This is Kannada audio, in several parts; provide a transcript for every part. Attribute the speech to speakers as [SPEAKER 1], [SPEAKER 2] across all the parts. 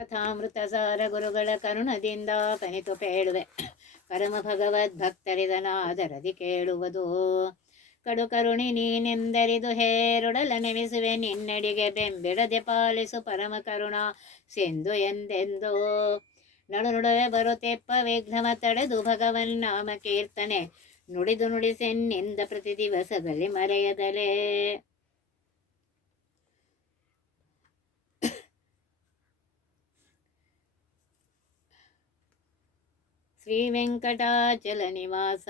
[SPEAKER 1] ಕಥಾಮೃತ ಸಾರ ಗುರುಗಳ ಕರುಣದಿಂದ ಕನಿತು ಪೇಳುವೆ. ಪರಮ ಭಗವದ್ ಭಕ್ತರಿದನಾದರದಿ ಕೇಳುವುದು. ಕಡು ಕರುಣಿ ನೀನೆಂದರಿದು ಹೇರುಡಲ ನೆನೆಸುವೆ. ನಿನ್ನಡಿಗೆ ಬೆಂಬಿಡದೆ ಪಾಲಿಸು ಪರಮ ಕರುಣ ಸಿಂಧು ಎಂದೆಂದು. ನಡು ನುಡುವೆ ಬರುತ್ತೆಪ್ಪ ವಿಘ್ನವ ತಡೆದು ಭಗವನ್ ನಾಮ ಕೀರ್ತನೆ. ನುಡಿದು ನುಡಿಸೆನ್ನಿಂದ ಪ್ರತಿ ದಿವಸದಲ್ಲಿ ಮರೆಯದಲೇ. ಶ್ರೀ ವೆಂಕಟಾಚಲ ನಿವಾಸ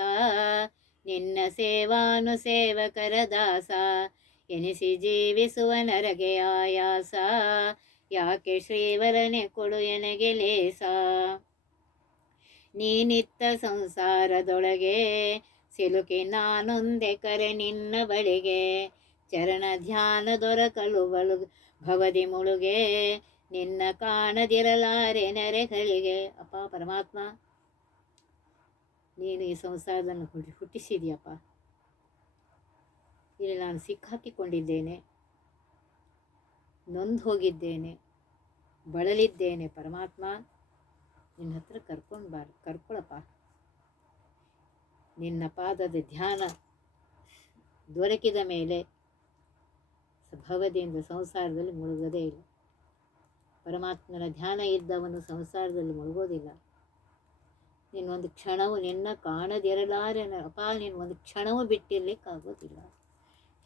[SPEAKER 1] ನಿನ್ನ ಸೇವಾನು ಸೇವಕರ ದಾಸ ಎನಿಸಿ ಜೀವಿಸುವ ನರಗೆ ಆಯಾಸ. ಯಾಕೆ ಶ್ರೀವರನೆ ಕೊಡು ಎನಗೆ ಲೇಸ. ನೀನಿತ್ತ ಸಂಸಾರದೊಳಗೆ, ಸಿಲುಕಿ ನಾನೊಂದೆ ಕರೆ ನಿನ್ನ ಬಳಿಗೆ. ಚರಣ ಧ್ಯಾನ ದೊರಕಲು ಬಲು, ಭವದಿ ಮುಳುಗೆ. ನಿನ್ನ ಕಾಣದಿರಲಾರೆ ನೆರೆಗಳಿಗೆ. ಅಪ್ಪ ಪರಮಾತ್ಮ. ನೀನು ಈ ಸಂಸಾರವನ್ನು ಹುಟ್ಟಿ ಹುಟ್ಟಿಸಿದೆಯಪ್ಪ. ಇಲ್ಲಿ ನಾನು ಸಿಕ್ಕಾಕಿಕೊಂಡಿದ್ದೇನೆ. ನೊಂದು ಹೋಗಿದ್ದೇನೆ. ಬಳಲಿದ್ದೇನೆ ಪರಮಾತ್ಮ. ನಿನ್ನ ಹತ್ರ ಕರ್ಕೊಂಡು ಬಾರ, ಕರ್ಕೊಳಪ್ಪ. ನಿನ್ನ ಪಾದದ ಧ್ಯಾನ ದೊರಕಿದ ಮೇಲೆ ಭವದಿಂದ ಸಂಸಾರದಲ್ಲಿ ಮುಳುಗೋದೇ ಇಲ್ಲ. ಪರಮಾತ್ಮನ ಧ್ಯಾನ ಇದ್ದವನು ಸಂಸಾರದಲ್ಲಿ ಮುಳುಗೋದಿಲ್ಲ. ನೀನು ಒಂದು ಕ್ಷಣವು ನಿನ್ನ ಕಾಣದಿರಲಾರೆ ಅಪ್ಪ ನೀನು ಒಂದು ಕ್ಷಣವೂ ಬಿಟ್ಟಿರಲಿಕ್ಕಾಗೋದಿಲ್ಲ.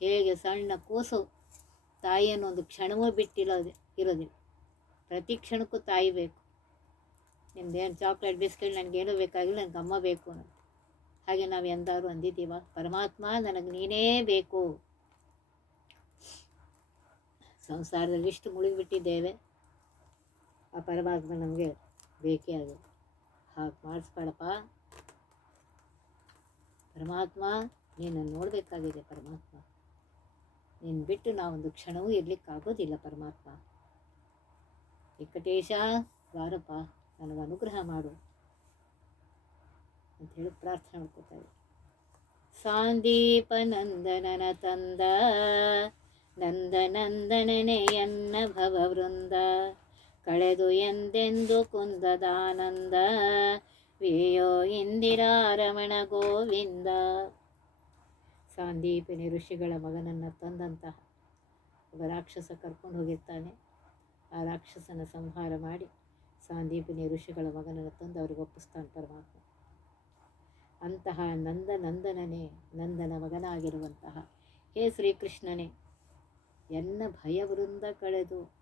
[SPEAKER 1] ಹೇಗೆ ಸಣ್ಣ ಕೂಸು ತಾಯಿಯನ್ನು ಒಂದು ಕ್ಷಣವೂ ಬಿಟ್ಟಿಲ್ಲ ಇರೋದಿಲ್ಲ. ಪ್ರತಿ ಕ್ಷಣಕ್ಕೂ ತಾಯಿ ಬೇಕು. ನಿಮ್ದೇನು ಚಾಕ್ಲೇಟ್ ಬಿಸ್ಕೆಟ್ ನನಗೇನು ಬೇಕಾಗಿಲ್ಲ, ನನಗೆ ಅಮ್ಮ ಬೇಕು ಅಂತ ಹಾಗೆ ನಾವು ಎಂದಾದ್ರು ಅಂದಿದ್ದೀವ? ಪರಮಾತ್ಮ ನನಗೆ ನೀನೇ ಬೇಕು. ಸಂಸಾರದಲ್ಲಿ ಇಷ್ಟು ಮುಳುಗಿಬಿಟ್ಟಿದ್ದೇವೆ. ಆ ಪರಮಾತ್ಮ ನಮಗೆ ಬೇಕೇ ಆಗುತ್ತೆ ಹಾಗೆ ಮಾಡಿಸ್ಬೇಡಪ್ಪ. ಪರಮಾತ್ಮ ನೀನು ನೋಡಬೇಕಾಗಿದೆ ಪರಮಾತ್ಮ. ನೀನು ಬಿಟ್ಟು ನಾವೊಂದು ಕ್ಷಣವೂ ಇರಲಿಕ್ಕಾಗೋದಿಲ್ಲ ಪರಮಾತ್ಮ. ವೆಂಕಟೇಶ ಬಾರಪ್ಪ ನನಗೆ ಅನುಗ್ರಹ ಮಾಡು ಅಂತ ಹೇಳಿ ಪ್ರಾರ್ಥನೆ ಮಾಡ್ಕೋತಾರೆ ಸಾಂದೀಪ ನಂದನನ ತಂದ ನಂದನಂದನನೆಯನ್ನ ಭವ ಭವವೃಂದ. ಕಳೆದು ಎಂದೆಂದು ಕುಂದದಾನಂದ, ವಿಯೋ ಇಂದಿರಾರಮಣ ಗೋವಿಂದ. ಸಾಂದೀಪಿನಿ ಋಷಿಗಳ ಮಗನನ್ನು ತಂದಂತಹ ಒಬ್ಬ ರಾಕ್ಷಸ ಕರ್ಕೊಂಡು ಹೋಗಿರ್ತಾನೆ. ಆ ರಾಕ್ಷಸನ ಸಂಹಾರ ಮಾಡಿ ಸಾಂದೀಪಿನಿ ಋಷಿಗಳ ಮಗನನ್ನು ತಂದು ಅವ್ರಿಗೆ ಒಪ್ಪಿಸ್ತಾನೆ ಪರಮಾತ್ಮ. ಅಂತಹ ನಂದ ನಂದನನೇ, ನಂದನ ಮಗನಾಗಿರುವಂತಹ ಹೇ ಶ್ರೀಕೃಷ್ಣನೇ, ಎನ್ನ ಭಯವೃಂದ ಕಳೆದು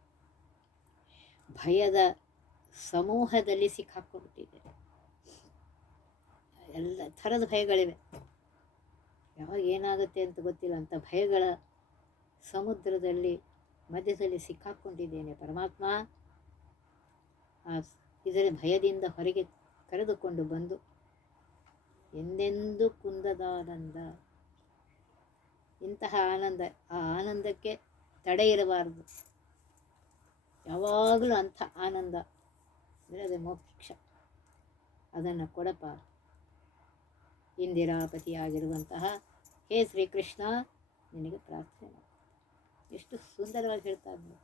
[SPEAKER 1] ಭಯದ ಸಮೂಹದಲ್ಲಿ ಸಿಕ್ಕಾಕ್ಕೊಂಡ್ಬಿಟ್ಟಿದೆ ಎಲ್ಲ ಥರದ ಭಯಗಳಿವೆ. ಯಾವಾಗ ಏನಾಗುತ್ತೆ ಅಂತ ಗೊತ್ತಿಲ್ಲ. ಅಂತ ಭಯಗಳ ಸಮುದ್ರದಲ್ಲಿ, ಮಧ್ಯದಲ್ಲಿ ಸಿಕ್ಕಾಕ್ಕೊಂಡಿದ್ದೇನೆ ಪರಮಾತ್ಮ ಆ ಇದರ ಭಯದಿಂದ ಹೊರಗೆ ಕರೆದುಕೊಂಡು ಬಂದು ಎಂದೆಂದೂ ಕುಂದದಾನಂದ. ಇಂತಹ ಆನಂದ, ಆ ಆನಂದಕ್ಕೆ ತಡೆ ಇರಬಾರದು ಯಾವಾಗಲೂ ಅಂಥ ಆನಂದ ಅಂದರೆ ಅದೇ ಮೋಕ್ಷ. ಅದನ್ನು ಕೊಡಪ್ಪ. ಇಂದಿರಾಪತಿಯಾಗಿರುವಂತಹ ಹೇ ಶ್ರೀಕೃಷ್ಣ, ನಿನಗೆ ಪ್ರಾರ್ಥನೆ ಎಷ್ಟು ಸುಂದರವಾಗಿ ಹೇಳ್ತಾ ಇದ್ದರು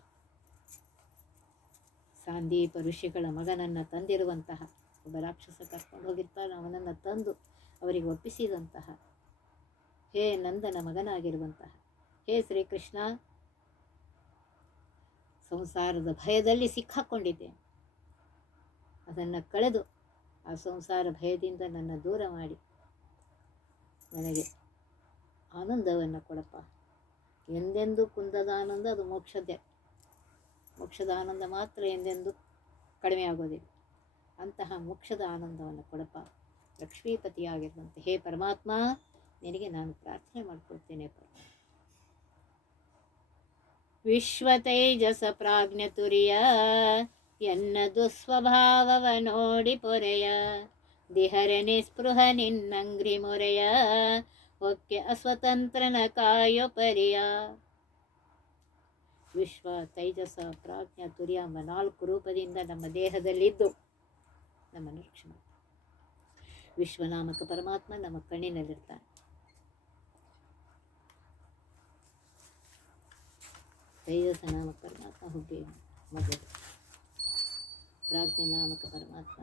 [SPEAKER 1] ಸಾಂದೀಪ ಋಷಿಗಳ ಮಗನನ್ನು ತಂದಿರುವಂತಹ ಒಬ್ಬ ರಾಕ್ಷಸ ಕರ್ಕೊಂಡು ಹೋಗಿರ್ತಾನೆ, ಅವನನ್ನು ತಂದು ಅವರಿಗೆ ಒಪ್ಪಿಸಿದಂತಹ ಹೇ ನಂದನ ಮಗನಾಗಿರುವಂತಹ ಹೇ ಶ್ರೀಕೃಷ್ಣ ಸಂಸಾರದ ಭಯದಲ್ಲಿ ಸಿಕ್ಕಾಕ್ಕೊಂಡಿದ್ದೆ ಅದನ್ನು ಕಳೆದು ಆ ಸಂಸಾರ ಭಯದಿಂದ ನನ್ನ ದೂರ ಮಾಡಿ. ನನಗೆ ಆನಂದವನ್ನು ಕೊಡಪ್ಪ. ಎಂದೆಂದೂ ಕುಂದದ ಆನಂದ ಅದು ಮೋಕ್ಷದ್ದೇ ಮೋಕ್ಷದ ಆನಂದ ಮಾತ್ರ ಎಂದೆಂದೂ ಕಡಿಮೆ ಆಗೋದಿಲ್ಲ. ಅಂತಹ ಮೋಕ್ಷದ ಆನಂದವನ್ನು ಕೊಡಪ್ಪ. ಲಕ್ಷ್ಮೀಪತಿಯಾಗಿರುವಂತೆ ಹೇ ಪರಮಾತ್ಮ, ನಿನಗೆ ನಾನು ಪ್ರಾರ್ಥನೆ ಮಾಡಿಕೊಡ್ತೇನೆ ಪರಮಾತ್ಮ. ವಿಶ್ವತೈಜಸ ಪ್ರಾಜ್ಞತುರಿಯ ಎನ್ನ ದುಸ್ವಭಾವವ ನೋಡಿ ಪೊರೆಯ, ದಿಹರೆ ನಿಸ್ಪೃಹ ನಿನ್ನಂಗ್ರಿ ಮೊರೆಯ, ಒಕ್ಕೆ ಅಸ್ವತಂತ್ರನ ಕಾಯೋ ಪರಿಯ ವಿಶ್ವ ತೈಜಸ ಪ್ರಾಜ್ಞ ತುರಿಯ ಎಂಬ ನಾಲ್ಕು ರೂಪದಿಂದ ನಮ್ಮ ದೇಹದಲ್ಲಿದ್ದು ನಮ್ಮನ್ನು ರಕ್ಷಣೆ ವಿಶ್ವನಾಮಕ ಪರಮಾತ್ಮ ನಮ್ಮ ಕಣ್ಣಿನಲ್ಲಿರ್ತಾನೆ. ತೈಜಸ ನಾಮಕ ಪರಮಾತ್ಮ ಹುಟ್ಟಿ ಮೊದಲು. ಪ್ರಾಜ್ಞೆ ನಾಮಕ ಪರಮಾತ್ಮ.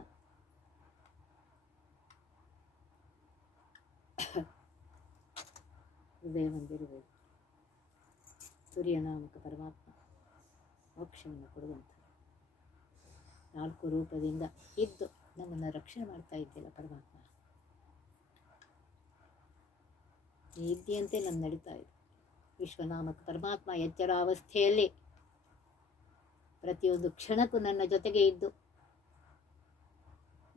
[SPEAKER 1] ಹೃದಯ ಹೊಂದಿರಬೇಕು ಸೂರ್ಯ ನಾಮಕ ಪರಮಾತ್ಮ ಮೋಕ್ಷವನ್ನು ಕೊಡುವಂಥ ನಾಲ್ಕು ರೂಪದಿಂದ ಇದ್ದು ನಮ್ಮನ್ನು ರಕ್ಷಣೆ ಮಾಡ್ತಾ ಇದ್ದಿಲ್ಲ ಪರಮಾತ್ಮ. ನೀ ನಾನು ನಡೀತಾ ಇದೆ ವಿಶ್ವನಾಮಕ ಪರಮಾತ್ಮ ಎಚ್ಚರಾವಸ್ಥೆಯಲ್ಲಿ ಪ್ರತಿಯೊಂದು ಕ್ಷಣಕ್ಕೂ ನನ್ನ ಜೊತೆಗೆ ಇದ್ದು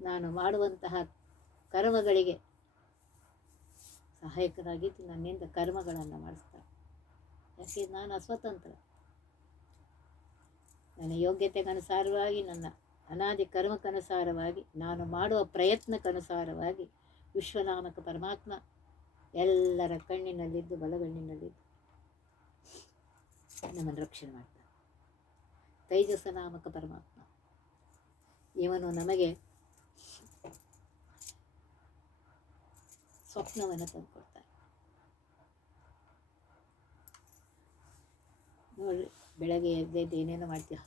[SPEAKER 1] ನಾನು ಮಾಡುವಂತಹ ಕರ್ಮಗಳಿಗೆ ಸಹಾಯಕರಾಗಿದ್ದು ನನ್ನಿಂದ ಕರ್ಮಗಳನ್ನು ಮಾಡಿಸ್ತಾರೆ. ಯಾಕೆ? ನಾನು ಅಸ್ವತಂತ್ರ. ನನ್ನ ಯೋಗ್ಯತೆಗನುಸಾರವಾಗಿ, ನನ್ನ ಅನಾದಿ ಕರ್ಮಕ್ಕನುಸಾರವಾಗಿ, ನಾನು ಮಾಡುವ ಪ್ರಯತ್ನಕ್ಕನುಸಾರವಾಗಿ ವಿಶ್ವನಾಮಕ ಪರಮಾತ್ಮ ಎಲ್ಲರ ಕಣ್ಣಿನಲ್ಲಿದ್ದು ಬಲಗಣ್ಣಿನಲ್ಲಿದ್ದು ನಮ್ಮನ್ನು ರಕ್ಷಣೆ ಮಾಡ್ತಾನೆ. ತೈಜಸ ನಾಮಕ ಪರಮಾತ್ಮ. ಇವನು ನಮಗೆ ಸ್ವಪ್ನವನ್ನು ತಂದುಕೊಡ್ತಾನೆ. ನೋಡ್ರಿ, ಬೆಳಗ್ಗೆ ಎದ್ದೆದ್ದು ಏನೇನು ಮಾಡ್ತೀವಿ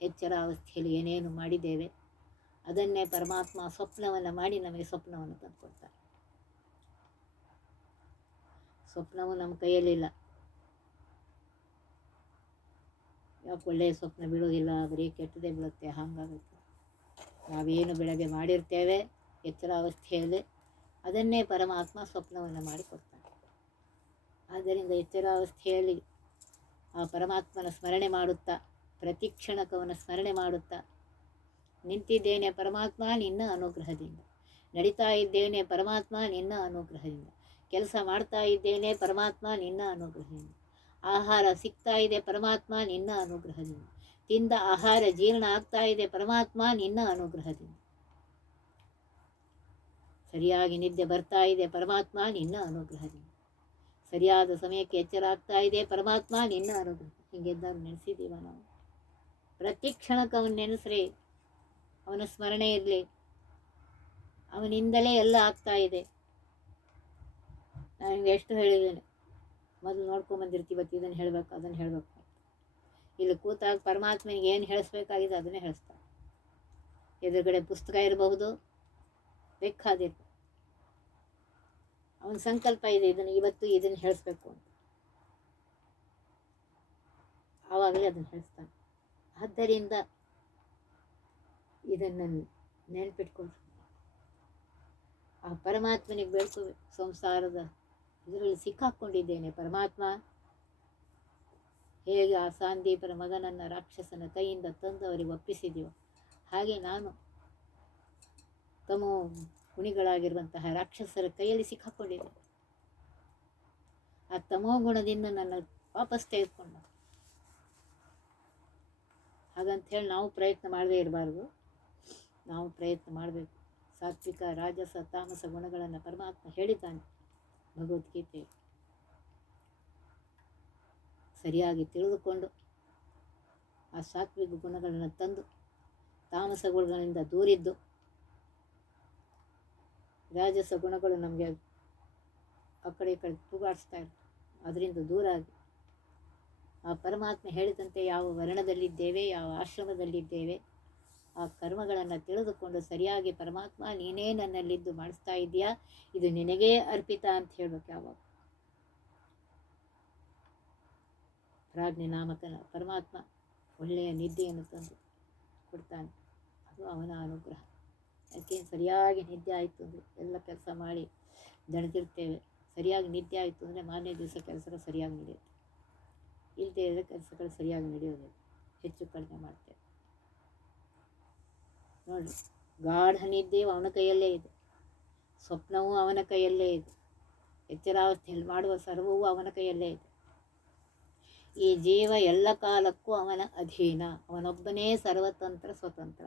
[SPEAKER 1] ಎಚ್ಚರ ಅವಸ್ಥೆಯಲ್ಲಿ ಏನೇನು ಮಾಡಿದ್ದೇವೆ? ಅದನ್ನೇ ಪರಮಾತ್ಮ ಸ್ವಪ್ನವನ್ನು ಮಾಡಿ ನಮಗೆ ಸ್ವಪ್ನವನ್ನು ತಂದುಕೊಡ್ತಾರೆ ಸ್ವಪ್ನವು ನಮ್ಮ ಕೈಯಲ್ಲಿಲ್ಲ. ಯಾಕೆ ಒಳ್ಳೆಯ ಸ್ವಪ್ನ ಬೀಳೋದಿಲ್ಲ, ಬರೀ ಕೆಟ್ಟದೇ ಬೀಳುತ್ತೆ, ಹಾಗಾಗುತ್ತೆ. ನಾವೇನು ಬೆಳಗ್ಗೆ ಮಾಡಿರ್ತೇವೆ, ಎಚ್ಚರ ಅವಸ್ಥೆಯಲ್ಲಿ ಅದನ್ನೇ ಪರಮಾತ್ಮ ಸ್ವಪ್ನವನ್ನು ಮಾಡಿಕೊಡ್ತಾನೆ. ಆದ್ದರಿಂದ ಎಚ್ಚರಾವಸ್ಥೆಯಲ್ಲಿ ಆ ಪರಮಾತ್ಮನ ಸ್ಮರಣೆ ಮಾಡುತ್ತಾ, ಪ್ರತಿ ಕ್ಷಣಕವನ್ನು ಸ್ಮರಣೆ ಮಾಡುತ್ತಾ, ನಿಂತಿದ್ದೇನೆ ಪರಮಾತ್ಮ ನಿನ್ನ ಅನುಗ್ರಹದಿಂದ. ನಡೀತಾ ಇದ್ದೇನೆ ಪರಮಾತ್ಮ ನಿನ್ನ ಅನುಗ್ರಹದಿಂದ. ಕೆಲಸ ಮಾಡ್ತಾ ಇದ್ದೇನೆ ಪರಮಾತ್ಮ ನಿನ್ನ ಅನುಗ್ರಹದಿಂದ. ಆಹಾರ ಸಿಗ್ತಾ ಇದೆ, ಪರಮಾತ್ಮ ನಿನ್ನ ಅನುಗ್ರಹದಿಂದ. ತಿಂದ ಆಹಾರ ಜೀರ್ಣ ಆಗ್ತಾ ಇದೆ, ಪರಮಾತ್ಮ ನಿನ್ನ ಅನುಗ್ರಹದಿಂದ. ಸರಿಯಾಗಿ ನಿದ್ದೆ ಬರ್ತಾ ಇದೆ, ಪರಮಾತ್ಮ ನಿನ್ನ ಅನುಗ್ರಹದಿಂದ. ಸರಿಯಾದ ಸಮಯಕ್ಕೆ ಎಚ್ಚರ ಆಗ್ತಾ ಇದೆ, ಪರಮಾತ್ಮ ನಿನ್ನ ಅನುಗ್ರಹ ಹಿಂಗೆದ್ದಾರು ನೆನೆಸಿದ್ದೀವ ನಾವು? ಪ್ರತಿ ಕ್ಷಣಕ್ಕೆ ಅವನು ನೆನೆಸ್ರಿ. ಅವನ ಸ್ಮರಣೆ ಇರಲಿ. ಅವನಿಂದಲೇ ಎಲ್ಲ ಆಗ್ತಾ ಇದೆ. ನಾನು ಎಷ್ಟು ಹೇಳಿದ್ದೇನೆ? ಮೊದಲು ನೋಡ್ಕೊಂಬಂದಿರ್ತೀವಿ ಇವತ್ತು ಇದನ್ನು ಹೇಳಬೇಕು, ಅದನ್ನು ಹೇಳಬೇಕು. ಇಲ್ಲಿ ಕೂತಾಗ ಪರಮಾತ್ಮನಿಗೆ ಏನು ಹೇಳಿಸ್ಬೇಕಾಗಿದೆ ಅದನ್ನೇ ಹೇಳಿಸ್ತಾರೆ ಎದುರುಗಡೆ ಪುಸ್ತಕ ಇರಬಹುದು, ಬೇಕಾದಿರ್ಬೋದು. ಅವನ ಸಂಕಲ್ಪ ಇದೆ, ಇದನ್ನು ಇವತ್ತು ಇದನ್ನು ಹೇಳಿಸ್ಬೇಕು ಅಂತ. ಆವಾಗಲೇ ಅದನ್ನು ಹೇಳಿಸ್ತಾನೆ. ಆದ್ದರಿಂದ ಇದನ್ನು ನೆನ್ಪಿಟ್ಕೊಂಡು ಆ ಪರಮಾತ್ಮನಿಗೆ ಬೇಡ್ಕೋಬೇಕು ಸಂಸಾರದ ಇದರಲ್ಲಿ ಸಿಕ್ಕಾಕ್ಕೊಂಡಿದ್ದೇನೆ ಪರಮಾತ್ಮ ಹೇಗೆ ಆ ಸಾಂದೀಪರ ಮಗನನ್ನು ರಾಕ್ಷಸನ ಕೈಯಿಂದ ತಂದು ಅವರಿಗೆ ಒಪ್ಪಿಸಿದೆಯೋ ಹಾಗೆ ನಾನು ತಮೋ ಗುಣಿಗಳಾಗಿರುವಂತಹ ರಾಕ್ಷಸರ ಕೈಯಲ್ಲಿ ಸಿಕ್ಕಾಕ್ಕೊಂಡಿದ್ದೆ ಆ ತಮೋ ಗುಣದಿಂದ ನನ್ನ ವಾಪಸ್ ತೆಗೆದುಕೊಂಡ. ಹಾಗಂತ ಹೇಳಿ ನಾವು ಪ್ರಯತ್ನ ಮಾಡದೇ ಇರಬಾರ್ದು. ನಾವು ಪ್ರಯತ್ನ ಮಾಡಬೇಕು. ಸಾತ್ವಿಕ, ರಾಜಸ, ತಾಮಸ ಗುಣಗಳನ್ನು ಪರಮಾತ್ಮ ಹೇಳಿದ್ದಾನೆ. ಭಗವದ್ಗೀತೆ ಸರಿಯಾಗಿ ತಿಳಿದುಕೊಂಡು ಆ ಸಾತ್ವಿಕ ಗುಣಗಳನ್ನು ತಂದು ತಾಮಸ ಗುಣಗಳಿಂದ ದೂರಿದ್ದು ರಾಜಸ ಗುಣಗಳು ನಮಗೆ ಆ ಕಡೆ ಈ ಕಡೆ ತೂಗಾಡಿಸ್ತಾ ಇರ್ತವೆ ಅದರಿಂದ ದೂರ ಆಗಿ ಆ ಪರಮಾತ್ಮ ಹೇಳಿದಂತೆ ಯಾವ ವರ್ಣದಲ್ಲಿದ್ದೇವೆ, ಯಾವ ಆಶ್ರಮದಲ್ಲಿದ್ದೇವೆ ಆ ಕರ್ಮಗಳನ್ನು ತಿಳಿದುಕೊಂಡು ಸರಿಯಾಗಿ ಪರಮಾತ್ಮ ನೀನೇ ನನ್ನಲ್ಲಿದ್ದು ಮಾಡಿಸ್ತಾ ಇದೆಯಾ ಇದು ನಿನಗೇ ಅರ್ಪಿತ ಅಂತ ಹೇಳ್ಬೇಕು ಯಾವಾಗ? ಪ್ರಾಜ್ಞೆ ನಾಮಕನ ಪರಮಾತ್ಮ ಒಳ್ಳೆಯ ನಿದ್ದೆಯನ್ನು ತಂದು ಕೊಡ್ತಾನೆ. ಅದು ಅವನ ಅನುಗ್ರಹ. ಯಾಕೆ? ಸರಿಯಾಗಿ ನಿದ್ದೆ ಆಯಿತು ಅಂದರೆ ಎಲ್ಲ ಕೆಲಸ ಮಾಡಿ ದಣಿದಿರ್ತೇವೆ. ಸರಿಯಾಗಿ ನಿದ್ದೆ ಆಯಿತು ಅಂದರೆ ಮಾರನೇ ದಿವಸ ಕೆಲಸಗಳು ಸರಿಯಾಗಿ ನಡೆಯುತ್ತೆ. ಇಲ್ಲದೇ ಇದ್ದರೆ ಕೆಲಸಗಳು ಸರಿಯಾಗಿ ನಡೆಯೋದಿಲ್ಲ. ಹೆಚ್ಚು ಕಡಿಮೆ ಮಾಡ್ತೇವೆ. ನೋಡಿ. ಗಾಢ ನಿದ್ದೆಯು ಅವನ ಕೈಯಲ್ಲೇ ಇದೆ. ಸ್ವಪ್ನವೂ ಅವನ ಕೈಯಲ್ಲೇ ಇದೆ. ಎಚ್ಚರಾವಸ್ಥೆಯಲ್ಲಿ ಮಾಡುವ ಸರ್ವವೂ ಅವನ ಕೈಯಲ್ಲೇ ಇದೆ. ಈ ಜೀವ ಎಲ್ಲ ಕಾಲಕ್ಕೂ ಅವನ ಅಧೀನ. ಅವನೊಬ್ಬನೇ ಸರ್ವತಂತ್ರ, ಸ್ವತಂತ್ರ.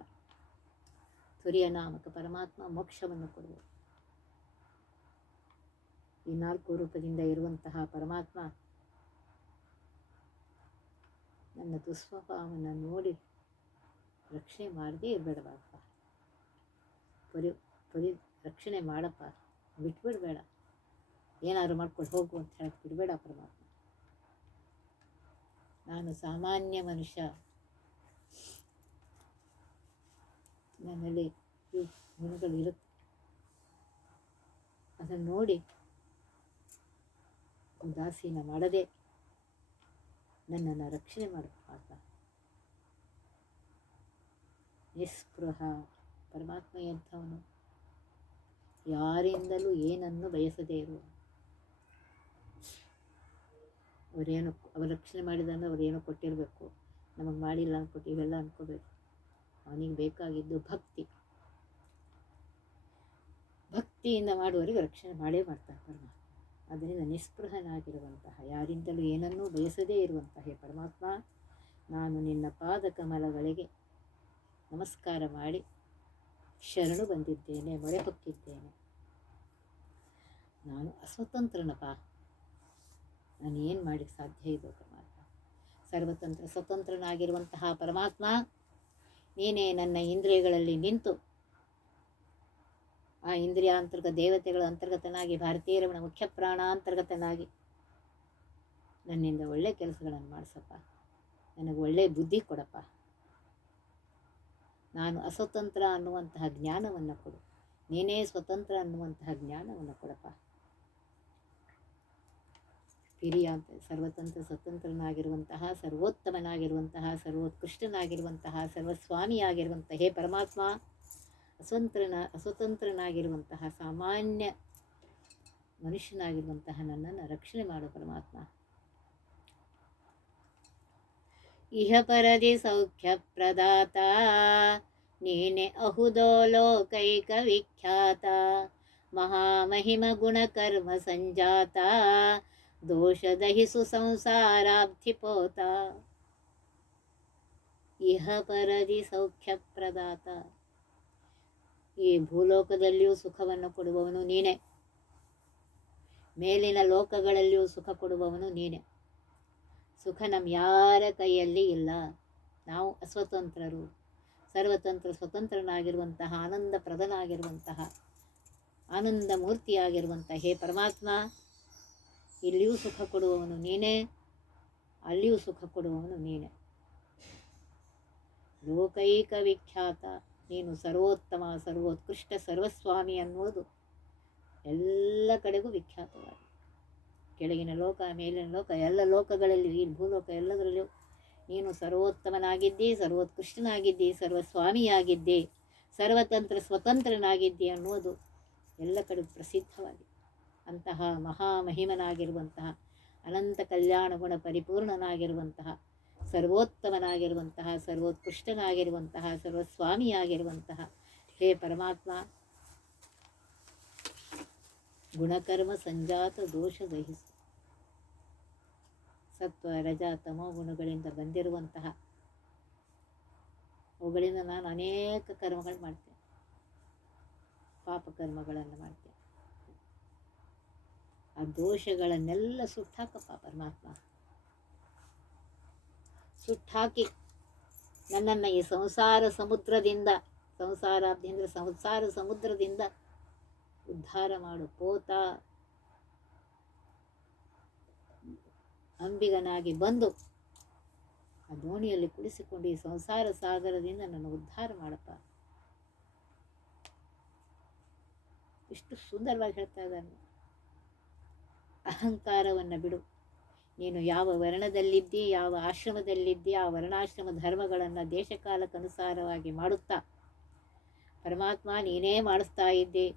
[SPEAKER 1] ಸೂರ್ಯನಾಮಕ ನಾಮಕ ಪರಮಾತ್ಮ ಮೋಕ್ಷವನ್ನು ಕೊಡುವುದು ಈ ನಾಲ್ಕು ರೂಪದಿಂದ ಇರುವಂತಹ ಪರಮಾತ್ಮ ನನ್ನ ದುಸ್ವಭಾವವನ್ನು ನೋಡಿ ರಕ್ಷಣೆ ಮಾಡದೇ ಇರಬೇಡಪ್ಪ ಪರಿ ಪರಿ ರಕ್ಷಣೆ ಮಾಡಪ್ಪ. ಬಿಟ್ಬಿಡಬೇಡ. ಏನಾದರೂ ಮಾಡ್ಕೊಂಡು ಹೋಗು ಅಂತ ಹೇಳಿ ಬಿಡಬೇಡ ಪರಮಾತ್ಮ. ನಾನು ಸಾಮಾನ್ಯ ಮನುಷ್ಯ. ನನ್ನಲ್ಲಿ ಗುಣಗಳು ಇರುತ್ತೆ. ಅದನ್ನು ನೋಡಿ ಉದಾಸೀನ ಮಾಡದೆ ನನ್ನನ್ನು ರಕ್ಷಣೆ ಮಾಡಬೇಕಾದ ನಿಸ್ಪೃಹ. ಪರಮಾತ್ಮ ಎಂಥವನು? ಯಾರಿಂದಲೂ ಏನನ್ನು ಬಯಸದೇ ಇರುವ? ಅವರೇನು ಅವರು ರಕ್ಷಣೆ ಮಾಡಿದಂದ್ರೆ ಅವರೇನೋ ಕೊಟ್ಟಿರಬೇಕು? ನಮಗೆ ಮಾಡಿಲ್ಲ ಅಂದ್ಕೊಟ್ಟು ಇವೆಲ್ಲ ಅಂದ್ಕೋಬೇಕು ಅವನಿಗೆ ಬೇಕಾಗಿದ್ದು ಭಕ್ತಿ. ಭಕ್ತಿಯಿಂದ ಮಾಡುವವರಿಗೆ ರಕ್ಷಣೆ ಮಾಡೇ ಮಾಡ್ತಾನೆ ಪರಮಾತ್ಮ. ಅದರಿಂದ ನಿಸ್ಪೃಹನಾಗಿರುವಂತಹ, ಯಾರಿಂದಲೂ ಏನನ್ನೂ ಬಯಸದೇ ಇರುವಂತಹ ಪರಮಾತ್ಮ, ನಾನು ನಿನ್ನ ಪಾದ ಕಮಲಗಳಿಗೆ ನಮಸ್ಕಾರ ಮಾಡಿ ಶರಣು ಬಂದಿದ್ದೇನೆ, ಮೊರೆ ಹೊಕ್ಕಿದ್ದೇನೆ. ನಾನು ಅಸ್ವತಂತ್ರನಪ್ಪ. ನಾನು ಏನು ಮಾಡಲಿಕ್ಕೆ ಸಾಧ್ಯ ಇದೆ ಪರಮಾತ್ಮ ಸರ್ವತಂತ್ರ ಸ್ವತಂತ್ರನಾಗಿರುವಂತಹ ಪರಮಾತ್ಮ, ನೀನೇ ನನ್ನ ಇಂದ್ರಿಯಗಳಲ್ಲಿ ನಿಂತು ಆ ಇಂದ್ರಿಯ ಅಂತರ್ಗತ ದೇವತೆಗಳ ಅಂತರ್ಗತನಾಗಿ, ಭಾರತೀಯ ಮುಖ್ಯ ಪ್ರಾಣಾಂತರ್ಗತನಾಗಿ ನನ್ನಿಂದ ಒಳ್ಳೆ ಕೆಲಸಗಳನ್ನು ಮಾಡಿಸಪ್ಪ. ನನಗೆ ಒಳ್ಳೆಯ ಬುದ್ಧಿ ಕೊಡಪ್ಪ. ನಾನು ಅಸ್ವತಂತ್ರ ಅನ್ನುವಂತಹ ಜ್ಞಾನವನ್ನು ಕೊಡು. ನೀನೇ ಸ್ವತಂತ್ರ ಅನ್ನುವಂತಹ ಜ್ಞಾನವನ್ನು ಕೊಡಪ್ಪ. ಹಿರಿಯ ಸರ್ವತಂತ್ರ ಸ್ವತಂತ್ರನಾಗಿರುವಂತಹ, ಸರ್ವೋತ್ತಮನಾಗಿರುವಂತಹ, ಸರ್ವೋತ್ಕೃಷ್ಟನಾಗಿರುವಂತಹ, ಸರ್ವಸ್ವಾಮಿಯಾಗಿರುವಂತಹ, ಹೇ ಪರಮಾತ್ಮ, ಅಸ್ವಂತ್ರನ, ಅಸ್ವತಂತ್ರನಾಗಿರುವಂತಹ, ಸಾಮಾನ್ಯ ಮನುಷ್ಯನಾಗಿರುವಂತಹ ನನ್ನನ್ನು ರಕ್ಷಣೆ ಮಾಡು ಪರಮಾತ್ಮ. ಇಹ ಪರದಿ ಸೌಖ್ಯ ಪ್ರದಾತ, ನೀನೆ ಅಹುದೋ ಲೋಕೈಕ ವಿಖ್ಯಾತ. ಮಹಾಮಹಿಮ ಗುಣಕರ್ಮ ಸಂಜಾತ, ದೋಷ ದಹಿಸು ಸಂಸಾರಾಬ್ಧಿಪೋತ ಇಹ ಪರದಿ ಸೌಖ್ಯ ಪ್ರದಾತ. ಈ ಭೂಲೋಕದಲ್ಲಿಯೂ ಸುಖವನ್ನು ಕೊಡುವವನು ನೀನೆ. ಮೇಲಿನ ಲೋಕಗಳಲ್ಲಿಯೂ ಸುಖ ಕೊಡುವವನು ನೀನೆ. ಸುಖ ನಮ್ಮ ಯಾರ ಕೈಯಲ್ಲಿ ಇಲ್ಲ. ನಾವು ಅಸ್ವತಂತ್ರರು. ಸರ್ವತಂತ್ರ ಸ್ವತಂತ್ರನಾಗಿರುವಂತಹ ಆನಂದ ಪ್ರದನಾಗಿರುವಂತಹ ಆನಂದ ಮೂರ್ತಿಯಾಗಿರುವಂತಹ ಹೇ ಪರಮಾತ್ಮ, ಇಲ್ಲಿಯೂ ಸುಖ ಕೊಡುವವನು ನೀನೇ, ಅಲ್ಲಿಯೂ ಸುಖ ಕೊಡುವವನು ನೀನೆ. ಲೋಕೈಕ ವಿಖ್ಯಾತ ನೀನು ಸರ್ವೋತ್ತಮ, ಸರ್ವೋತ್ಕೃಷ್ಟ, ಸರ್ವಸ್ವಾಮಿ ಅನ್ನುವುದು ಎಲ್ಲ ಕಡೆಗೂ ವಿಖ್ಯಾತವಾಗಿದೆ. ಕೆಳಗಿನ ಲೋಕ, ಮೇಲಿನ ಲೋಕ, ಎಲ್ಲ ಲೋಕಗಳಲ್ಲಿಯೂ, ಈ ಭೂಲೋಕ ಎಲ್ಲದರಲ್ಲೂ ನೀನು ಸರ್ವೋತ್ತಮನಾಗಿದ್ದಿ, ಸರ್ವೋತ್ಕೃಷ್ಟನಾಗಿದ್ದಿ, ಸರ್ವಸ್ವಾಮಿಯಾಗಿದ್ದಿ, ಸರ್ವತಂತ್ರ ಸ್ವತಂತ್ರನಾಗಿದ್ದಿ ಅನ್ನೋದು ಎಲ್ಲ ಕಡೆ ಪ್ರಸಿದ್ಧವಾಗಿದೆ. ಅಂತಹ ಮಹಾಮಹಿಮನಾಗಿರುವಂತಹ ಅನಂತ ಕಲ್ಯಾಣ ಗುಣ ಪರಿಪೂರ್ಣನಾಗಿರುವಂತಹ, ಸರ್ವೋತ್ತಮನಾಗಿರುವಂತಹ, ಸರ್ವೋತ್ಕೃಷ್ಟನಾಗಿರುವಂತಹ, ಸರ್ವಸ್ವಾಮಿಯಾಗಿರುವಂತಹ, ಹೇ ಪರಮಾತ್ಮ, ಗುಣಕರ್ಮ ಸಂಜಾತ ದೋಷ ದಹಿಸು. ಸತ್ವ, ರಜ, ತಮೋ ಗುಣಗಳಿಂದ ಬಂದಿರುವಂತಹ ಅವುಗಳಿಂದ ನಾನು ಅನೇಕ ಕರ್ಮಗಳು ಮಾಡ್ತೇನೆ. ಪಾಪ ಕರ್ಮಗಳನ್ನು ಮಾಡ್ತೇನೆ. ಆ ದೋಷಗಳನ್ನೆಲ್ಲ ಸುಟ್ಟಾಕಪ್ಪ ಪರಮಾತ್ಮ. ಸುಟ್ಟಾಕಿ ನನ್ನನ್ನು ಈ ಸಂಸಾರ ಸಮುದ್ರದಿಂದ ಸಂಸಾರ ಅಂದರೆ ಸಂಸಾರ ಸಮುದ್ರದಿಂದ ಉದ್ಧಾರ ಮಾಡು, ಪೋತ ಅಂಬಿಗನಾಗಿ ಬಂದು ಆ ದೋಣಿಯಲ್ಲಿ ಕುಳಿಸಿಕೊಂಡು ಈ ಸಂಸಾರ ಸಾಗರದಿಂದ ನನ್ನ ಉದ್ಧಾರ ಮಾಡಪ್ಪ. ಇಷ್ಟು ಸುಂದರವಾಗಿ ಹೇಳ್ತಾ ಇದ್ದಾನೆ. ಅಹಂಕಾರವನ್ನು ಬಿಡು. ನೀನು ಯಾವ ವರ್ಣದಲ್ಲಿದ್ದಿ, ಯಾವ ಆಶ್ರಮದಲ್ಲಿದ್ದಿ, ಆ ವರ್ಣಾಶ್ರಮ ಧರ್ಮಗಳನ್ನು ದೇಶಕಾಲಕ್ಕನುಸಾರವಾಗಿ ಮಾಡುತ್ತಾ? ಪರಮಾತ್ಮ ನೀನೇ ಮಾಡಿಸ್ತಾ ಇದ್ದೆ.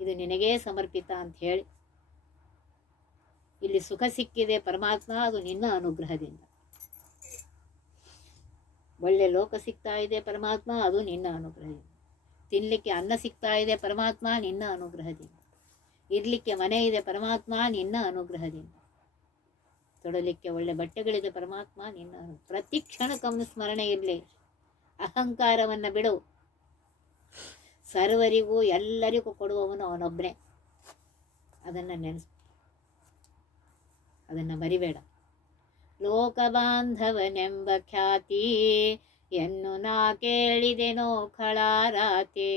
[SPEAKER 1] ಇದು ನಿನಗೇ ಸಮರ್ಪಿತ ಅಂತ ಹೇಳಿ ಇಲ್ಲಿ ಸುಖ ಸಿಕ್ಕಿದೆ, ಪರಮಾತ್ಮ ಅದು ನಿನ್ನ ಅನುಗ್ರಹದಿಂದ. ಒಳ್ಳೆ ಲೋಕ ಸಿಗ್ತಾ ಇದೆ, ಪರಮಾತ್ಮ ಅದು ನಿನ್ನ ಅನುಗ್ರಹದಿಂದ. ತಿನ್ನಲಿಕ್ಕೆ ಅನ್ನ ಸಿಗ್ತಾ ಇದೆ, ಪರಮಾತ್ಮ ನಿನ್ನ ಅನುಗ್ರಹದಿಂದ. ಇರಲಿಕ್ಕೆ ಮನೆ ಇದೆ, ಪರಮಾತ್ಮ ನಿನ್ನ ಅನುಗ್ರಹದಿಂದ. ತೊಡಲಿಕ್ಕೆ ಒಳ್ಳೆ ಬಟ್ಟೆಗಳಿದೆ, ಪರಮಾತ್ಮ ನಿನ್ನ ಪ್ರತಿ ಕ್ಷಣಕ್ಕವನ ಸ್ಮರಣೆ ಇರಲಿ. ಅಹಂಕಾರವನ್ನು ಬಿಡು. ಸರ್ವರಿಗೂ ಎಲ್ಲರಿಗೂ ಕೊಡುವವನು ಅವನೊಬ್ಬನೇ ಅದನ್ನು ನೆನೆಸ್ ಅದನ್ನು ಮರಿಬೇಡ ಲೋಕಬಾಂಧವನೆಂಬ ಖ್ಯಾತಿ ಎನ್ನು ನಾ ಕೇಳಿದೆನೋ ಖಳಾರಾತೆ.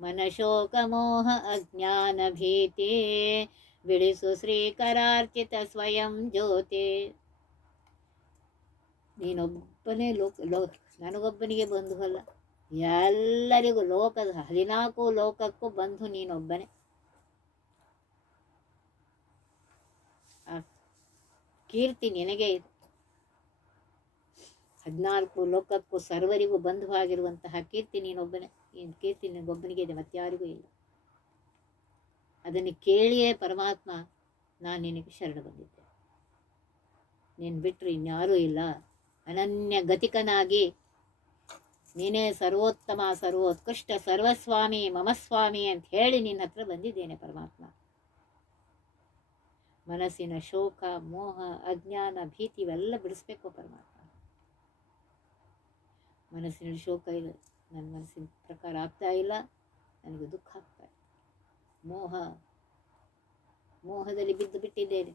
[SPEAKER 1] ಮನಶೋಕ ಮೋಹ ಅಜ್ಞಾನ ಭೀತಿ. ಬಿಡಿಸು ಶ್ರೀಕರಾರ್ಚಿತ ಸ್ವಯಂ ಜ್ಯೋತಿ. ನೀನೊಬ್ಬನೇ ಲೋಕ, ಲೋ, ನನಗೊಬ್ಬನಿಗೆ ಬಂಧುವಲ್ಲ ಎಲ್ಲರಿಗೂ ಲೋಕದ ಹದಿನಾಲ್ಕು ಲೋಕಕ್ಕೂ ಬಂಧು ನೀನೊಬ್ಬನೇ ಆ ಕೀರ್ತಿ ನಿನಗೆ ಹದಿನಾಲ್ಕು ಲೋಕಕ್ಕೂ ಸರ್ವರಿಗೂ ಬಂಧುವಾಗಿರುವಂತಹ ಕೀರ್ತಿ ನೀನೊಬ್ಬನೇ. ಕೀರ್ತಿ ನಿನಗೊಬ್ಬನಿಗೆ ಇದೆ ಮತ್ತಾರಿಗೂ ಇಲ್ಲ. ಅದನ್ನು ಕೇಳಿಯೇ ಪರಮಾತ್ಮ, ನಾನು ನಿನಗೆ ಶರಣ ಬಂದಿದ್ದೆ. ನೀನು ಬಿಟ್ಟರೆ ಇನ್ಯಾರೂ ಇಲ್ಲ. ಅನನ್ಯ ಗತಿಕನಾಗಿ ನೀನೇ ಸರ್ವೋತ್ತಮ, ಸರ್ವೋತ್ಕೃಷ್ಟ, ಸರ್ವಸ್ವಾಮಿ, ಮಮಸ್ವಾಮಿ ಅಂತ ಹೇಳಿ ನಿನ್ನ ಹತ್ರ ಬಂದಿದ್ದೇನೆ ಪರಮಾತ್ಮ. ಮನಸ್ಸಿನ ಶೋಕ, ಮೋಹ, ಅಜ್ಞಾನ, ಭೀತಿ ಇವೆಲ್ಲ ಬಿಡಿಸ್ಬೇಕು ಪರಮಾತ್ಮ. ಮನಸ್ಸಿನಲ್ಲಿ ಶೋಕ ಇದೆ ನನ್ನ ಮನಸ್ಸಿನ ಪ್ರಕಾರ ಆಗ್ತಾ ಇಲ್ಲ, ನನಗೆ ದುಃಖ ಆಗ್ತಾ ಇದೆ ಮೋಹ, ಮೋಹದಲ್ಲಿ ಬಿದ್ದು ಬಿಟ್ಟಿದ್ದೇನೆ.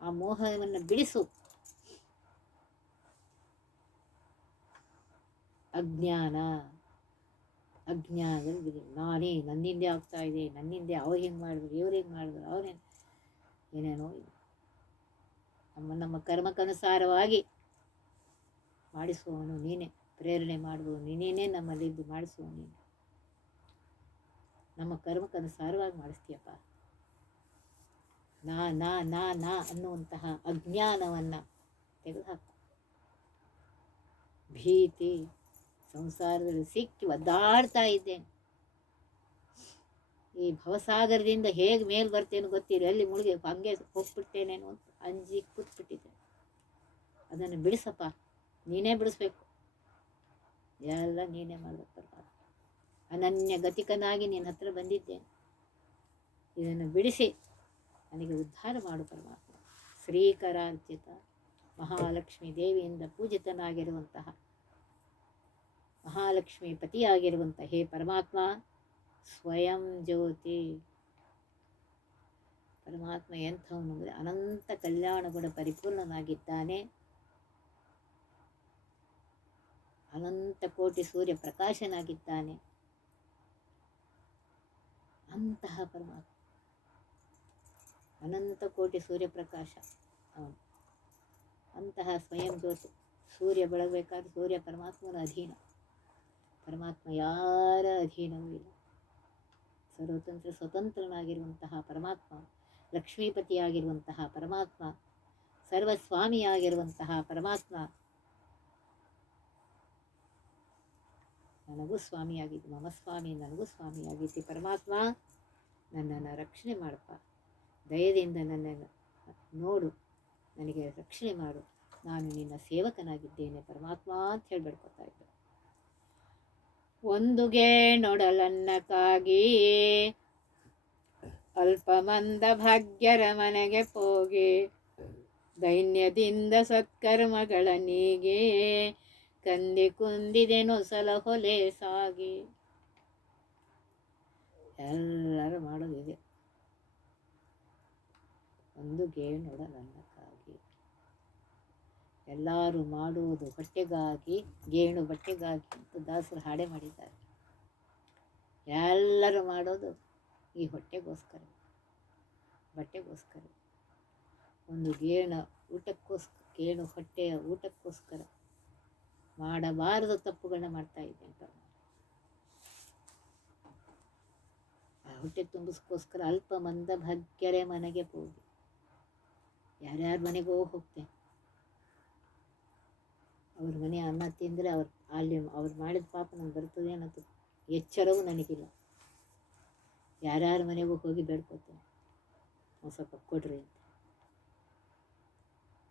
[SPEAKER 1] ಆ ಮೋಹವನ್ನು ಬಿಡಿಸು. ಅಜ್ಞಾನ. ಬಿದ್ದು ನಾನೇ ನನ್ನಿಂದೆ ಆಗ್ತಾ ಇದೆ, ನನ್ನಿಂದೆ ಅವ್ರು ಹೆಂಗೆ ಮಾಡಿದ್ರು, ಇವ್ರು ಹೆಂಗೆ ಮಾಡಿದ್ರು ಅವ್ರೇನು ಏನೇನೋ ನಮ್ಮ ನಮ್ಮ ಕರ್ಮಕ್ಕನುಸಾರವಾಗಿ ಮಾಡಿಸುವವನು ನೀನೇ, ಪ್ರೇರಣೆ ಮಾಡುವವನು ನಮ್ಮಲ್ಲಿ ಇದ್ದು ಮಾಡಿಸುವ ನೀನು. ನಮ್ಮ ಕರ್ಮಕ್ಕನುಸಾರವಾಗಿ ಮಾಡಿಸ್ತೀಯಪ್ಪ. ನಾ ನಾ ನಾ ನಾ ಅನ್ನುವಂತಹ ಅಜ್ಞಾನವನ್ನು ತೆಗೆದುಹಾಕು. ಭೀತಿ ಸಂಸಾರದಲ್ಲಿ ಸಿಕ್ಕಿ ಒದ್ದಾಡ್ತಾ ಇದ್ದೇನೆ. ಈ ಭವಸಾಗರದಿಂದ ಹೇಗೆ ಮೇಲೆ ಬರ್ತೇನೋ ಗೊತ್ತಿರಿ ಅಲ್ಲಿ ಮುಳುಗಿ ಹಂಗೆ ಹೋಗ್ಬಿಡ್ತೇನೇನೋ ಅಂತ ಅಂಜಿ ಕೂತ್ಬಿಟ್ಟಿದ್ದೆ ಅದನ್ನು ಬಿಡಿಸಪ್ಪ, ನೀನೇ ಬಿಡಿಸ್ಬೇಕು. ಎಲ್ಲ ನೀನೇ ಮಾಡಬೇಕು. ಅನನ್ಯ ಗತಿಕನಾಗಿ ನಿನ್ನ ಹತ್ರ ಬಂದಿದ್ದೇನೆ. ಇದನ್ನು ಬಿಡಿಸಿ ನನಗೆ ಉದ್ಧಾರ ಮಾಡು ಪರಮಾತ್ಮ. ಶ್ರೀಕರಾರ್ಚಿತ ಮಹಾಲಕ್ಷ್ಮಿ ದೇವಿಯಿಂದ ಪೂಜಿತನಾಗಿರುವಂತಹ ಮಹಾಲಕ್ಷ್ಮಿ ಪತಿಯಾಗಿರುವಂಥ ಹೇ ಪರಮಾತ್ಮ, ಸ್ವಯಂ ಜ್ಯೋತಿ. ಪರಮಾತ್ಮ ಎಂಥವನು ಅಂದರೆ ಅನಂತ ಕಲ್ಯಾಣ ಗುಣ ಪರಿಪೂರ್ಣನಾಗಿದ್ದಾನೆ. ಅನಂತ ಕೋಟಿ ಸೂರ್ಯ ಪ್ರಕಾಶನಾಗಿದ್ದಾನೆ. ಅಂತಹ ಪರಮಾತ್ಮ. ಅನಂತ ಕೋಟಿ ಸೂರ್ಯಪ್ರಕಾಶ ಅವನು. ಅಂತಹ ಸ್ವಯಂ ಜ್ಯೋತಿ. ಸೂರ್ಯ ಬೆಳಗಬೇಕಾದ್ರೆ ಸೂರ್ಯ ಪರಮಾತ್ಮನ ಅಧೀನ. ಪರಮಾತ್ಮ ಯಾರ ಅಧೀನವೂ ಇಲ್ಲ. ಸರ್ವತಂತ್ರ ಸ್ವತಂತ್ರನಾಗಿರುವಂತಹ ಪರಮಾತ್ಮ, ಲಕ್ಷ್ಮೀಪತಿಯಾಗಿರುವಂತಹ ಪರಮಾತ್ಮ, ಸರ್ವಸ್ವಾಮಿಯಾಗಿರುವಂತಹ ಪರಮಾತ್ಮ, ನನಗೂ ಸ್ವಾಮಿಯಾಗಿದ್ದು ಮಮ ಸ್ವಾಮಿ, ನನಗೂ ಸ್ವಾಮಿಯಾಗಿದ್ದು ಪರಮಾತ್ಮ, ನನ್ನನ್ನು ರಕ್ಷಣೆ ಮಾಡಪ್ಪ. ದಯದಿಂದ ನನ್ನನ್ನು ನೋಡು, ನನಗೆ ರಕ್ಷಣೆ ಮಾಡು. ನಾನು ನಿನ್ನ ಸೇವಕನಾಗಿದ್ದೇನೆ ಪರಮಾತ್ಮ ಅಂತ ಹೇಳಿ ಬೇಡ್ಕೊತಾ ಇದ್ದೆ. ಒಂದುಗೆ ಅಲ್ಪ ಮಂದ ಭಾಗ್ಯರ ಮನೆಗೆ ಹೋಗಿ ದೈನ್ಯದಿಂದ ಸತ್ಕರ್ಮಗಳ ನೀಗೆ. ಕಂದಿ ಕುಂದಿದೆನು ಹೊಲೆ ಸಾಗಿ. ಎಲ್ಲರೂ ಮಾಡೋದಿದೆ ಒಂದು ಗೇಣುಡಲನ್ನಕ್ಕಾಗಿ ಎಲ್ಲರೂ ಮಾಡುವುದು ಹೊಟ್ಟೆಗಾಗಿ ಗೇಣು ಬಟ್ಟೆಗಾಗಿ ಅಂತ ದಾಸರು ಹಾಡೆ ಮಾಡಿದ್ದಾರೆ. ಎಲ್ಲರೂ ಮಾಡೋದು ಈ ಹೊಟ್ಟೆಗೋಸ್ಕರ. ಬಟ್ಟೆಗೋಸ್ಕರ. ಒಂದು ಗೇಣ ಊಟಕ್ಕೋಸ್ಕರ ಗೇಣು ಹೊಟ್ಟೆಯ ಊಟಕ್ಕೋಸ್ಕರ ಮಾಡಬಾರದು ತಪ್ಪುಗಳನ್ನ ಮಾಡ್ತಾ ಇದೆ ಅಂತ ಆ ಹೊಟ್ಟೆ ತುಂಬಿಸ್ಕೋಸ್ಕರ ಅಲ್ಪ ಮಂದ ಭಾಗ್ಯರೇ ಮನೆಗೆ ಹೋಗಿ. ಯಾರ್ಯಾರ ಮನೆಗೋ ಹೋಗ್ತೇನೆ. ಅವ್ರ ಮನೆ ಅನ್ನ ತಿಂದರೆ ಅವ್ರು ಅಲ್ಲಿ ಅವ್ರು ಮಾಡಿದ ಪಾಪ ನಂಗೆ ಬರ್ತದೆ ಅನ್ನೋದು ಎಚ್ಚರವೂ ನನಗಿಲ್ಲ. ಯಾರ್ಯಾರ ಮನೆಗೂ ಹೋಗಿ ಬೇಡ್ಕೋತೇನೆ. ಒಂದು ಸ್ವಲ್ಪ ಕೊಡ್ರಿ ಅಂತ.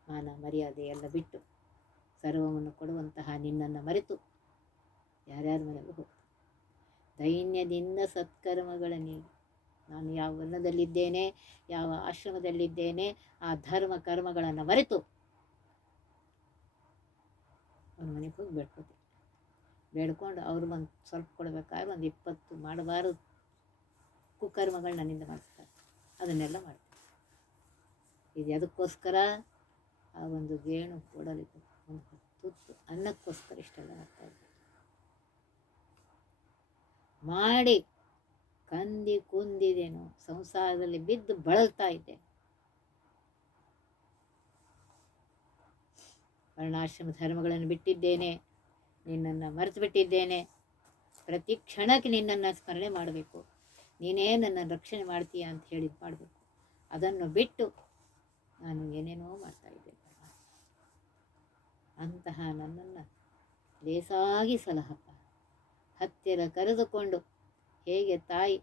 [SPEAKER 1] ಮಾನ, ಮರ್ಯಾದೆ ಎಲ್ಲ ಬಿಟ್ಟು ಸರ್ವವನ್ನು ಕೊಡುವಂತಹ ನಿನ್ನನ್ನು ಮರೆತು ಯಾರ್ಯಾರ ಮನೆಗೂ ಹೋಗ್ತೇನೆ. ದೈನ್ಯದಿಂದ ಸತ್ಕರ್ಮಗಳ ನೀನು ನಾನು ಯಾವ ವರ್ಣದಲ್ಲಿದ್ದೇನೆ ಯಾವ ಆಶ್ರಮದಲ್ಲಿದ್ದೇನೆ, ಆ ಧರ್ಮ ಕರ್ಮಗಳನ್ನು ಮರೆತು ಅವ್ರ ಮನೆಗೆ ಹೋಗಿ ಬೇಡ್ಕೊತೀವಿ. ಬೇಡ್ಕೊಂಡು ಅವ್ರು ಒಂದು ಸ್ವಲ್ಪ ಕೊಡಬೇಕಾದ್ರೆ ಒಂದು ಇಪ್ಪತ್ತು ಮಾಡಬಾರದು. ಕುಕರ್ಮಗಳು ನನ್ನಿಂದ ಮಾಡಿಸ್ತಾರೆ. ಅದನ್ನೆಲ್ಲ ಮಾಡ್ತೀವಿ. ಇದು ಅದಕ್ಕೋಸ್ಕರ ಆ ಒಂದು ಗೇಣು ಕೊಡಲಿಕ್ಕೆ ಒಂದು ತುತ್ತು ಅನ್ನಕ್ಕೋಸ್ಕರ ಇಷ್ಟೆಲ್ಲ ಮಾಡ್ತಾ ಇದ್ದೆ ಮಾಡಿ ಕಂದಿ ಕುಂದಿದೇನು ಸಂಸಾರದಲ್ಲಿ ಬಿದ್ದು ಬಳಲ್ತಾ ಇದ್ದೆ ವರ್ಣಾಶ್ರಮ ಧರ್ಮಗಳನ್ನು ಬಿಟ್ಟಿದ್ದೇನೆ, ನಿನ್ನನ್ನು ಮರೆತು ಬಿಟ್ಟಿದ್ದೇನೆ ಪ್ರತಿ ಕ್ಷಣಕ್ಕೆ ನಿನ್ನನ್ನು ಸ್ಮರಣೆ ಮಾಡಬೇಕು. ನೀನೇ ನನ್ನನ್ನು ರಕ್ಷಣೆ ಮಾಡ್ತೀಯ ಅಂತ ಹೇಳಿ ಮಾಡಬೇಕು. ಅದನ್ನು ಬಿಟ್ಟು ನಾನು ಏನೇನೋ ಮಾಡ್ತಾ ಇದ್ದೇನೆ. ಅಂತಹ ನನ್ನನ್ನು ಲೇಸಾಗಿ ಸಲಹಪ್ಪ. ಹತ್ತಿರ ಕರೆದುಕೊಂಡು, ಹೇಗೆ ತಾಯಿ?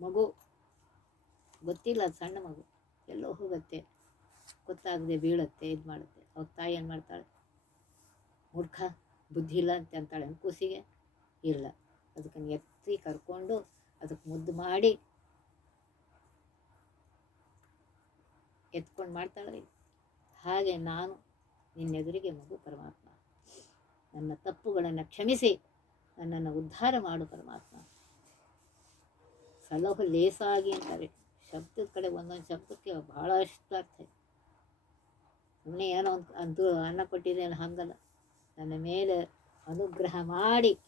[SPEAKER 1] ಮಗು? ಗೊತ್ತಿಲ್ಲ, ಸಣ್ಣ ಮಗು. ಎಲ್ಲೋ ಹೋಗುತ್ತೆ. ಗೊತ್ತಾಗದೆ ಬೀಳುತ್ತೆ ಇದು ಮಾಡುತ್ತೆ ಅವಾಗ ತಾಯಿ ಏನು ಮಾಡ್ತಾಳೆ? ಮೂರ್ಖ, ಬುದ್ಧಿ ಇಲ್ಲ ಅಂತ ಅಂತಾಳೆ. ಕೂಸಿಗೆ ಇಲ್ಲ. ಅದಕ್ಕನ್ನು ಎತ್ತಿ ಕರ್ಕೊಂಡು ಅದಕ್ಕೆ ಮುದ್ದು ಮಾಡಿ ಎತ್ಕೊಂಡು ಮಾಡ್ತಾಳೆ. ಹಾಗೆ ನಾನು ನಿನ್ನೆದುರಿಗೆ ಮಗು ಪರಮಾತ್ಮ. ನನ್ನ ತಪ್ಪುಗಳನ್ನು ಕ್ಷಮಿಸಿ, ನನ್ನನ್ನು ಉದ್ಧಾರ ಮಾಡು ಪರಮಾತ್ಮ. ಸಲಹು ಲೇಸಾಗಿ ಅಂತಾರೆ. ಶಬ್ದದ ಕಡೆ ಒಂದೊಂದು ಶಬ್ದಕ್ಕೆ ಬಹಳಷ್ಟು ಅರ್ಥ ಇದೆ. ಸುಮ್ಮನೆ ಏನೋ ಒಂದು ಅಂತೂ ಅನ್ನ ಕೊಟ್ಟಿದ್ದೇನೆ ಹಂಗಲ್ಲ. ನನ್ನ ಮೇಲೆ ಅನುಗ್ರಹ ಮಾಡಿ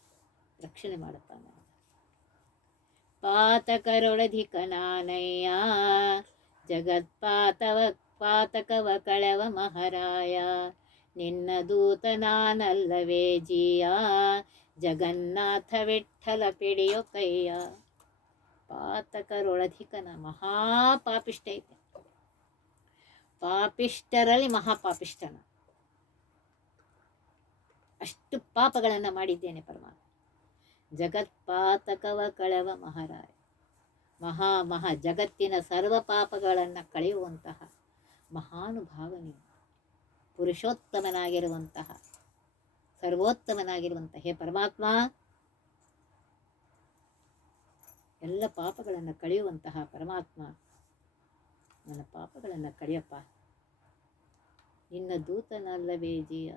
[SPEAKER 1] ರಕ್ಷಣೆ ಮಾಡಪ್ಪ ಪಾತಕರೊಳಧಿಕ ನಾನಯ್ಯ ಜಗತ್ಪಾತವ, ಪಾತಕವ ಕಳವ ಮಹಾರಾಯ, ನಿನ್ನ ದೂತ ನಾನಲ್ಲವೇ ಜೀಯ, ಜಗನ್ನಾಥ ವಿಠಲ ಪಿಡಿಯೋ ಕೈಯ. ಪಾತಕರೊಳಧಿಕನ ಮಹಾಪಾಪಿಷ್ಟ ಐತೆ ಪಾಪಿಷ್ಟರಲ್ಲಿ ಮಹಾಪಾಪಿಷ್ಟನ ಅಷ್ಟು ಪಾಪಗಳನ್ನು ಮಾಡಿದ್ದೇನೆ ಪರಮಾತ್ಮ. ಜಗತ್ಪಾತಕವ ಕಳವ ಮಹಾರಾಯ. ಮಹಾ ಮಹಾ ಜಗತ್ತಿನ ಸರ್ವ ಪಾಪಗಳನ್ನು ಕಳೆಯುವಂತಹ ಮಹಾನುಭಾವನೆ. ಪುರುಷೋತ್ತಮನಾಗಿರುವಂತಹ, ಸರ್ವೋತ್ತಮನಾಗಿರುವಂತಹ ಹೇ ಪರಮಾತ್ಮ. ಎಲ್ಲ ಪಾಪಗಳನ್ನು ಕಳೆಯುವಂತಹ ಪರಮಾತ್ಮ. ನನ್ನ ಪಾಪಗಳನ್ನು ಕಡಿಯಪ್ಪ. ನಿನ್ನ ದೂತನಲ್ಲವೇ ಜೀಯ.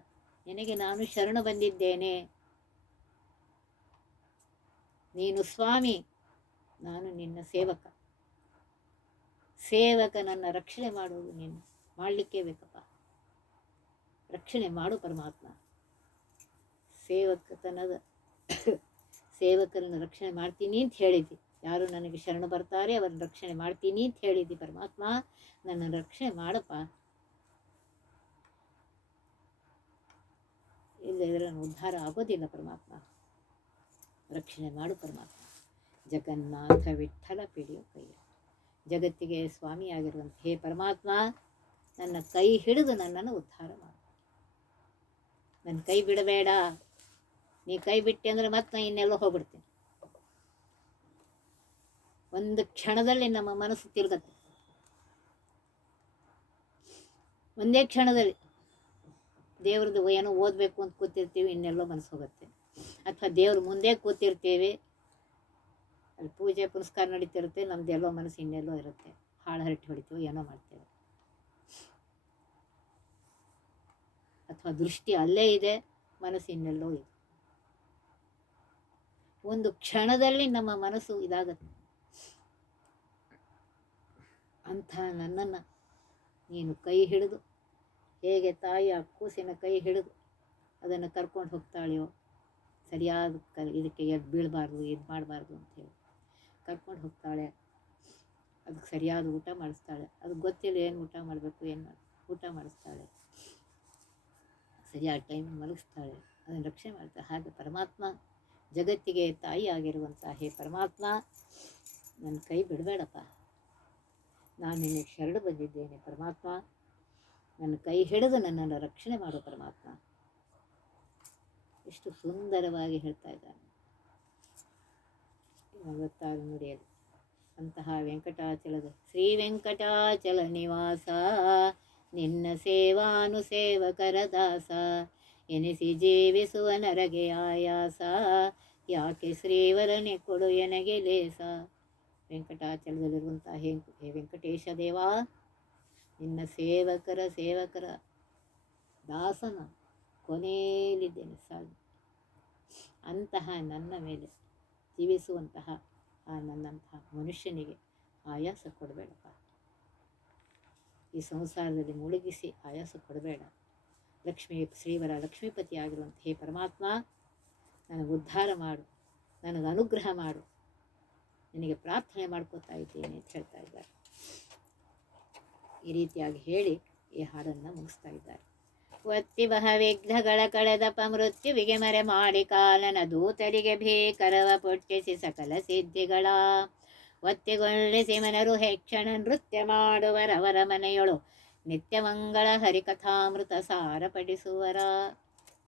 [SPEAKER 1] ನಿನಗೆ ನಾನು ಶರಣು ಬಂದಿದ್ದೇನೆ. ನೀನು ಸ್ವಾಮಿ, ನಾನು ನಿನ್ನ ಸೇವಕ. ಸೇವಕ ನನ್ನ ರಕ್ಷಣೆ ಮಾಡುವುದು ನೀನು. ಮಾಡಲಿಕ್ಕೇ ಬೇಕಪ್ಪ. ರಕ್ಷಣೆ ಮಾಡು ಪರಮಾತ್ಮ. ಸೇವಕತನದ, ಸೇವಕರನ್ನು ರಕ್ಷಣೆ ಮಾಡ್ತೀನಿ ಅಂತ ಹೇಳಿದ್ದಿ. ಯಾರು ನನಗೆ ಶರಣ ಬರ್ತಾರೆ ಅವರ ರಕ್ಷಣೆ ಮಾಡ್ತೀನಿ ಅಂತ ಹೇಳಿದ್ದಿ ಪರಮಾತ್ಮ. ನನ್ನ ರಕ್ಷಣೆ ಮಾಡಪ್ಪ. ಇಲ್ಲದ್ರೆ ನಾನು ಉದ್ಧಾರ ಆಗೋದಿಲ್ಲ ಪರಮಾತ್ಮ. ರಕ್ಷಣೆ ಮಾಡು ಪರಮಾತ್ಮ. ಜಗನ್ನಾಥ ವಿಠಲ ಪಿಡಿಯೋ ಕೈಯ. ಜಗತ್ತಿಗೆ ಸ್ವಾಮಿಯಾಗಿರುವಂತಹ ಹೇ ಪರಮಾತ್ಮ, ನನ್ನ ಕೈ ಹಿಡಿದು ನನ್ನನ್ನು ಉದ್ಧಾರ ಮಾಡು. ನನ್ನ ಕೈ ಬಿಡಬೇಡ. ನೀ ಕೈ ಬಿಟ್ಟೆ ಅಂದರೆ ಮತ್ತೆ ನಾ ಇನ್ನೆಲ್ಲೋ ಹೋಗ್ಬಿಡ್ತೀನಿ. ಒಂದು ಕ್ಷಣದಲ್ಲಿ ನಮ್ಮ ಮನಸ್ಸು ತಿರುಗತ್ತೆ. ಒಂದೇ ಕ್ಷಣದಲ್ಲಿ ದೇವ್ರದ್ದು ಏನೋ ಓದಬೇಕು ಅಂತ ಕೂತಿರ್ತೀವಿ, ಇನ್ನೆಲ್ಲೋ ಮನಸ್ಸು ಹೋಗುತ್ತೆ. ಅಥವಾ ದೇವ್ರ ಮುಂದೆ ಕೂತಿರ್ತೀವಿ, ಅಲ್ಲಿ ಪೂಜೆ ಪುನಸ್ಕಾರ ನಡೀತಿರುತ್ತೆ, ನಮ್ದು ಎಲ್ಲೋ ಮನಸ್ಸು ಇನ್ನೆಲ್ಲೋ ಇರುತ್ತೆ. ಹಾಳು ಹರಟಿ ಹೊಡಿತೀವಿ, ಏನೋ ಮಾಡ್ತೇವೆ. ಅಥವಾ ದೃಷ್ಟಿ ಅಲ್ಲೇ ಇದೆ, ಮನಸ್ಸು ಇನ್ನೆಲ್ಲೋ ಇದೆ. ಒಂದು ಕ್ಷಣದಲ್ಲಿ ನಮ್ಮ ಮನಸ್ಸು ಇದಾಗತ್ತೆ. ಅಂಥ ನನ್ನನ್ನು ನೀನು ಕೈ ಹಿಡಿದು, ಹೇಗೆ ತಾಯಿ ಆ ಕೂಸಿನ ಕೈ ಹಿಡಿದು ಅದನ್ನು ಕರ್ಕೊಂಡು ಹೋಗ್ತಾಳೆಯೋ, ಸರಿಯಾದ ಕ, ಇದಕ್ಕೆ ಎದ್ದು ಬೀಳಬಾರ್ದು ಇದು ಮಾಡಬಾರ್ದು ಅಂಥೇಳಿ ಕರ್ಕೊಂಡು ಹೋಗ್ತಾಳೆ. ಅದಕ್ಕೆ ಸರಿಯಾದ ಊಟ ಮಾಡಿಸ್ತಾಳೆ. ಅದಕ್ಕೆ ಗೊತ್ತಿಲ್ಲ ಏನು ಊಟ ಮಾಡಬೇಕು, ಏನು ಮಾಡಿ, ಊಟ ಮಾಡಿಸ್ತಾಳೆ. ಸರಿಯಾದ ಟೈಮ್ ಮಲಗಿಸ್ತಾಳೆ. ಅದನ್ನು ರಕ್ಷಣೆ ಮಾಡ್ತಾಳೆ. ಹಾಗೆ ಪರಮಾತ್ಮ ಜಗತ್ತಿಗೆ ತಾಯಿ ಆಗಿರುವಂತಹ ಹೇ ಪರಮಾತ್ಮ, ನನ್ನ ಕೈ ಬಿಡಬೇಡಪ್ಪ. ನಾನು ನಿನ್ನೆ ಶರಣು ಬಂದಿದ್ದೇನೆ, ಪರಮಾತ್ಮ. ನನ್ನ ಕೈ ಹಿಡಿದು ನನ್ನನ್ನು ರಕ್ಷಣೆ ಮಾಡು, ಪರಮಾತ್ಮ. ಎಷ್ಟು ಸುಂದರವಾಗಿ ಹೇಳ್ತಾ ಇದ್ದಾನೆ. ಗೊತ್ತಾಗ ನುಡಿಯಲ್ಲಿ ಅಂತಹ ವೆಂಕಟಾಚಲದ ಶ್ರೀ ವೆಂಕಟಾಚಲ ನಿವಾಸ, ನಿನ್ನ ಸೇವಾನುಸೇವಕರ ದಾಸ ಎನಿಸಿ ಜೀವಿಸುವ ನರಗೆ ಆಯಾಸ, ಯಾಕೆ ಶ್ರೀವರನೆ ಕೊಡು ಎನಗೆ ಲೇಸ. ವೆಂಕಟಾಚಲದಲ್ಲಿರುವಂತಹ ಹೇ ಹೇ ವೆಂಕಟೇಶ ದೇವ, ನಿನ್ನ ಸೇವಕರ ಸೇವಕರ ದಾಸನ ಕೊನೆಯಲ್ಲಿದ್ದೇನೆ ಸಾಧು ಅಂತಹ ನನ್ನ ಮೇಲೆ ಜೀವಿಸುವಂತಹ ಆ ನನ್ನಂತಹ ಮನುಷ್ಯನಿಗೆ ಆಯಾಸ ಕೊಡಬೇಡಪ್ಪ. ಈ ಸಂಸಾರದಲ್ಲಿ ಮುಳುಗಿಸಿ ಆಯಾಸ ಕೊಡಬೇಡ. ಲಕ್ಷ್ಮೀ, ಶ್ರೀವರ ಲಕ್ಷ್ಮೀಪತಿ ಆಗಿರುವಂಥ ಪರಮಾತ್ಮ, ನನಗೆ ಉದ್ಧಾರ ಮಾಡು. ನನಗೆ ಅನುಗ್ರಹ ಮಾಡು. ನಿನಗೆ ಪ್ರಾರ್ಥನೆ ಮಾಡ್ಕೋತಾ ಇದ್ದೀನಿ ಅಂತ ಹೇಳ್ತಾ ಇದ್ದಾರೆ. ಈ ರೀತಿಯಾಗಿ ಹೇಳಿ ಈ ಹಾಡನ್ನು ಮುಗಿಸ್ತಾ ಇದ್ದಾರೆ. ಒತ್ತಿ ಬಹ ವಿಘ್ನಗಳ ಕಳೆದಪ ಮೃತ್ಯುವಿಗೆ ಮರೆ ಮಾಡಿ ಕಾಲನ ದೂತರಿಗೆ ಭೀಕರವ ಪೊಟ್ಟಿಸಿ ಸಕಲ ಸಿದ್ಧಿಗಳ. ಒತ್ತಿಗೊಳ್ಳಿಸಿ ಮನರು ಹೆಕ್ಷಣ ನೃತ್ಯ ಮಾಡುವರವರ ಮನೆಯೊಳು ನಿತ್ಯ ಮಂಗಳ ಹರಿಕಥಾಮೃತ ಸಾರ ಪಡಿಸುವರ